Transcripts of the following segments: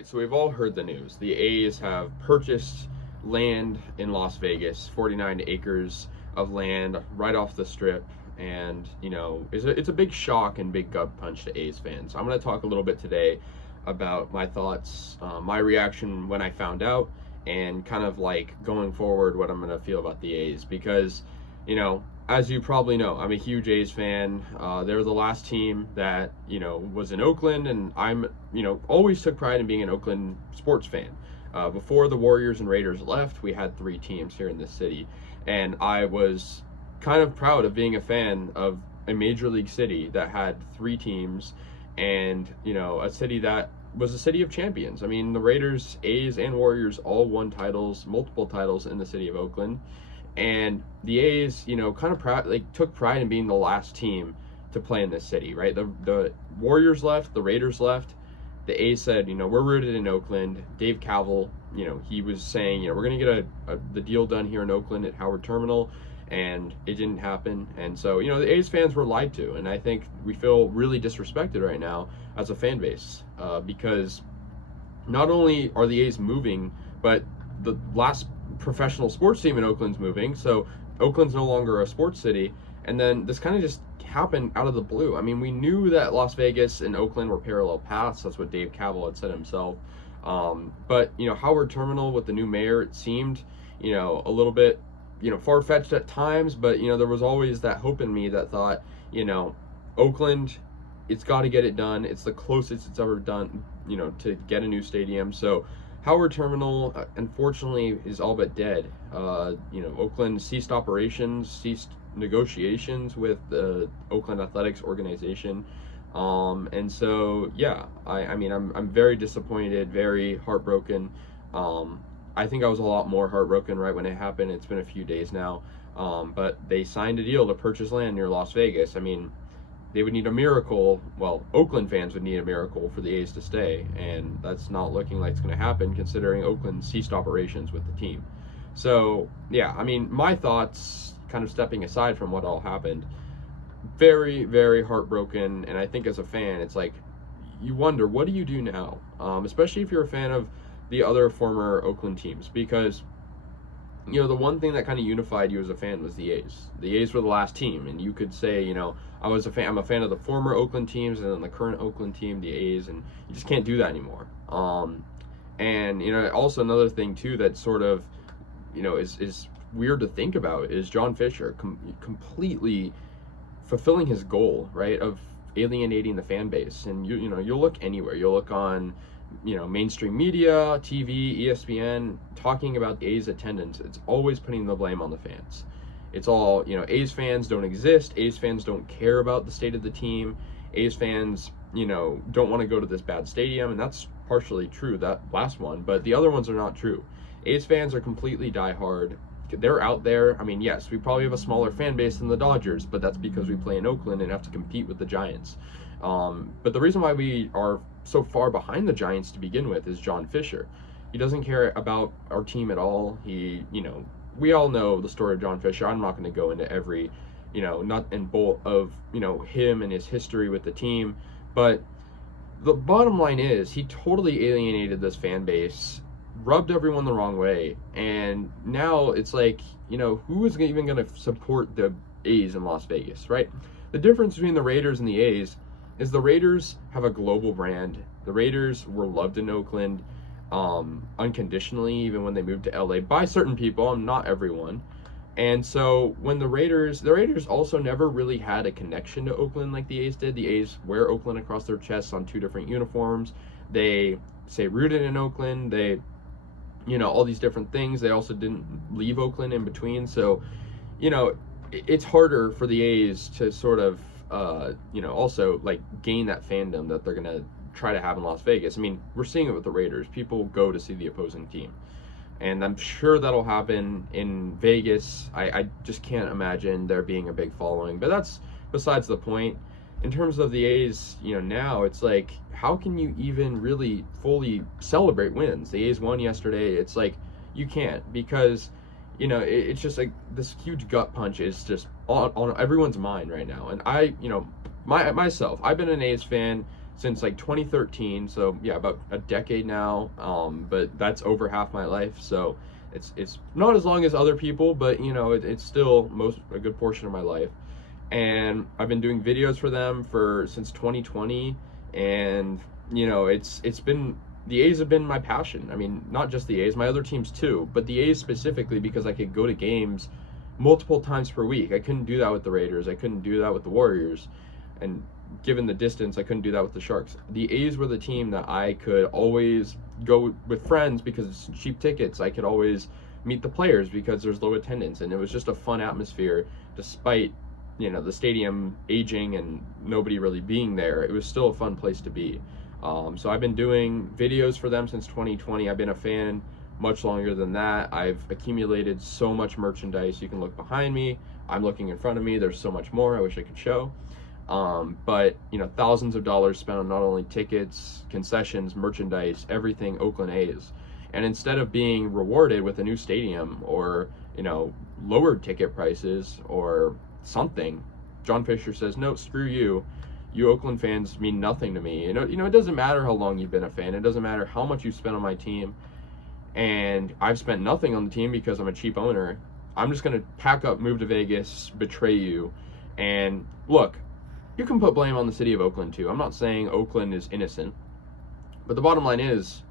right, so we've all heard the news. The A's have purchased land in Las Vegas, 49 acres of land right off the strip. And, it's a big shock and big gut punch to A's fans. I'm going to talk a little bit today about my thoughts, my reaction when I found out, and kind of like going forward what I'm going to feel about the A's. Because, as you probably know, I'm a huge A's fan. They're the last team that, was in Oakland, and I'm, always took pride in being an Oakland sports fan. Before the Warriors and Raiders left, we had 3 teams here in this city, and I was kind of proud of being a fan of a major league city that had 3 teams, and, a city that was a city of champions. I mean, the Raiders, A's, and Warriors all won titles, multiple titles in the city of Oakland. And the A's, kind of proud, took pride in being the last team to play in this city, right? The Warriors left, the Raiders left. The A's said, we're rooted in Oakland. Dave Kaval, he was saying, we're going to get the deal done here in Oakland at Howard Terminal, and it didn't happen. And so, the A's fans were lied to, and I think we feel really disrespected right now as a fan base, because not only are the A's moving, but the last professional sports team in Oakland's moving, so Oakland's no longer a sports city. And then this kind of just happened out of the blue. I mean, we knew that Las Vegas and Oakland were parallel paths. That's what Dave Kaval had said himself. But Howard Terminal with the new mayor, it seemed a little bit far-fetched at times, but there was always that hope in me that thought, Oakland, it's got to get it done. It's the closest it's ever done to get a new stadium. So Howard Terminal, unfortunately, is all but dead. Oakland ceased operations, ceased negotiations with the Oakland Athletics organization. And so, yeah, I'm very disappointed, very heartbroken. I think I was a lot more heartbroken right when it happened. It's been a few days now. But they signed a deal to purchase land near Las Vegas. I mean, they would need a miracle. Well, Oakland fans would need a miracle for the A's to stay, and that's not looking like it's going to happen considering Oakland ceased operations with the team. So, yeah, my thoughts, kind of stepping aside from what all happened, very, very heartbroken. And I think as a fan, it's like, you wonder, what do you do now? Especially if you're a fan of the other former Oakland teams, because the one thing that kind of unified you as a fan was the A's. The A's were the last team, and you could say, I'm a fan of the former Oakland teams and then the current Oakland team, the A's, and you just can't do that anymore. And also another thing too that sort of, is weird to think about is John Fisher completely fulfilling his goal, right, of alienating the fan base. And you'll look anywhere, you'll look on mainstream media, TV, ESPN, talking about the A's attendance. It's always putting the blame on the fans. It's all, A's fans don't exist. A's fans don't care about the state of the team. A's fans, don't want to go to this bad stadium. And that's partially true, that last one, but the other ones are not true. A's fans are completely diehard. They're out there. Yes, we probably have a smaller fan base than the Dodgers, but that's because we play in Oakland and have to compete with the Giants. But the reason why we are so far behind the Giants to begin with is John Fisher. He doesn't care about our team at all. He, we all know the story of John Fisher. I'm not going to go into every, nut and bolt of, him and his history with the team. But the bottom line is he totally alienated this fan base, rubbed everyone the wrong way. And now it's like, who is even going to support the A's in Las Vegas, right? The difference between the Raiders and the A's is the Raiders have a global brand. The Raiders were loved in Oakland unconditionally, even when they moved to LA, by certain people, not everyone. And so when the Raiders also never really had a connection to Oakland like the A's did. The A's wear Oakland across their chests on 2 different uniforms. They say rooted in Oakland. They, all these different things. They also didn't leave Oakland in between. So, it's harder for the A's to sort of, also like gain that fandom that they're going to try to have in Las Vegas. We're seeing it with the Raiders. People go to see the opposing team, and I'm sure that'll happen in Vegas. I just can't imagine there being a big following, but that's besides the point. In terms of the A's, now it's like, how can you even really fully celebrate wins? The A's won yesterday. It's like, you can't, because it's just like this huge gut punch is just on everyone's mind right now. And myself, I've been an A's fan since like 2013. So yeah, about a decade now. But that's over half my life. So it's not as long as other people, but you know, it's still a good portion of my life. And I've been doing videos for them since 2020, and you know, it's been, the A's have been my passion. I mean, not just the A's, my other teams too, but the A's specifically because I could go to games multiple times per week. I couldn't do that with the Raiders. I couldn't do that with the Warriors. And given the distance, I couldn't do that with the Sharks. The A's were the team that I could always go with friends because it's cheap tickets. I could always meet the players because there's low attendance, and it was just a fun atmosphere despite, you know, the stadium aging and nobody really being there. It was still a fun place to be. So I've been doing videos for them since 2020. I've been a fan much longer than that. I've accumulated so much merchandise. You can look behind me. I'm looking in front of me. There's so much more I wish I could show. But you know, thousands of dollars spent on not only tickets, concessions, merchandise, everything Oakland A's. And instead of being rewarded with a new stadium or, you know, lowered ticket prices or something, John Fisher says, no, screw you. You Oakland fans mean nothing to me. You know, it doesn't matter how long you've been a fan. It doesn't matter how much you spent on my team. And I've spent nothing on the team because I'm a cheap owner. I'm just going to pack up, move to Vegas, betray you. And look, you can put blame on the city of Oakland too. I'm not saying Oakland is innocent. But the bottom line is,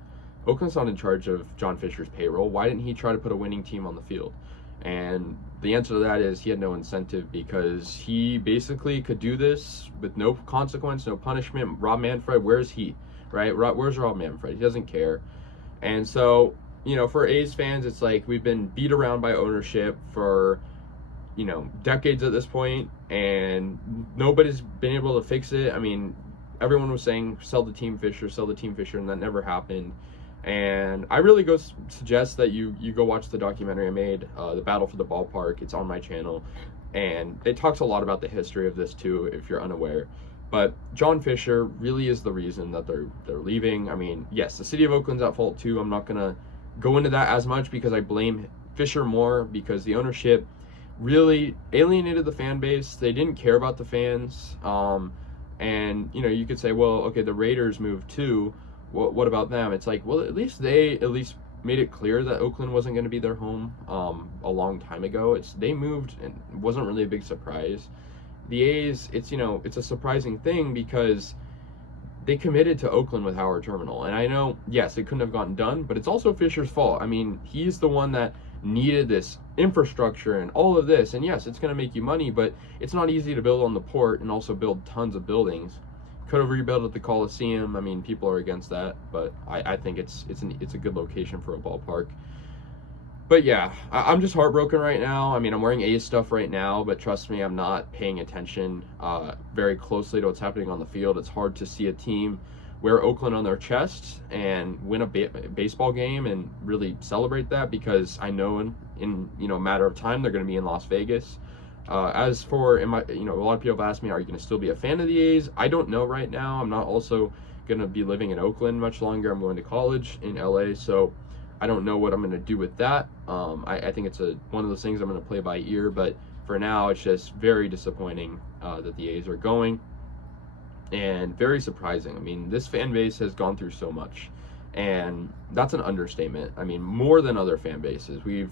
Oakland's not in charge of John Fisher's payroll. Why didn't he try to put a winning team on the field? And the answer to that is he had no incentive, because he basically could do this with no consequence, no punishment. Rob Manfred, where's he? Right? Where's Rob Manfred? He doesn't care. And so, you know, for A's fans, it's like we've been beat around by ownership for, you know, decades at this point, and nobody's been able to fix it. I mean, everyone was saying sell the team Fisher, and that never happened. And I really suggest that you go watch the documentary I made, The Battle for the Ballpark. It's on my channel, and it talks a lot about the history of this too, if you're unaware. But John Fisher really is the reason that they're leaving. I mean, yes, the city of Oakland's at fault too. I'm not gonna go into that as much because I blame Fisher more, because the ownership really alienated the fan base. They didn't care about the fans. And you know, you could say, well, okay, the Raiders moved too. What about them? It's like, well, at least they made it clear that Oakland wasn't going to be their home a long time ago. They moved, and it wasn't really a big surprise. The A's, it's, you know, it's a surprising thing because they committed to Oakland with Howard Terminal. And I know, yes, it couldn't have gotten done, but it's also Fisher's fault. I mean, he's the one that needed this infrastructure and all of this. And yes, it's going to make you money, but it's not easy to build on the port and also build tons of buildings. Could have rebuilt at the Coliseum. I mean, people are against that, but I think it's a good location for a ballpark. But yeah, I'm just heartbroken right now. I mean, I'm wearing A's stuff right now, but trust me, I'm not paying attention very closely to what's happening on the field. It's hard to see a team wear Oakland on their chest and win a baseball game and really celebrate that, because I know in you know, a matter of time they're going to be in Las Vegas. As for, you know, a lot of people have asked me, are you going to still be a fan of the A's? I don't know right now. I'm not also going to be living in Oakland much longer. I'm going to college in LA, so I don't know what I'm going to do with that. I think it's one of those things I'm going to play by ear, but for now, it's just very disappointing that the A's are going, and very surprising. I mean, this fan base has gone through so much, and that's an understatement. I mean, more than other fan bases. We've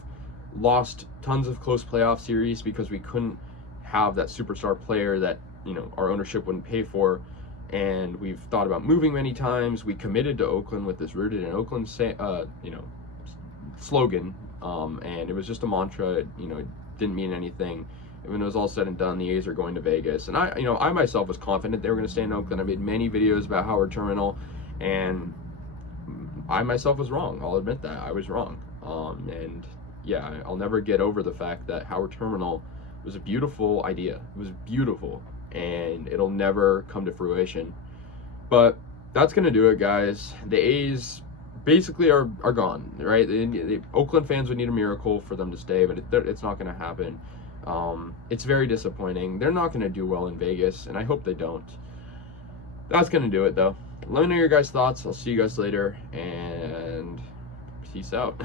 lost tons of close playoff series because we couldn't have that superstar player that, you know, our ownership wouldn't pay for. And we've thought about moving many times. We committed to Oakland with this Rooted in Oakland you know, slogan, and it was just a mantra. You know, it didn't mean anything. When it was all said and done, the A's are going to Vegas, and I myself was confident they were going to stay in Oakland. I made many videos about Howard Terminal, and I myself was wrong. I'll admit that I was wrong. And yeah, I'll never get over the fact that Howard Terminal was a beautiful idea. It was beautiful, and it'll never come to fruition. But that's gonna do it, guys. The A's basically are gone, right? Oakland fans would need a miracle for them to stay, but it's not gonna happen. It's very disappointing. They're not gonna do well in Vegas, and I hope they don't. That's gonna do it, though. Let me know your guys' thoughts. I'll see you guys later, and peace out.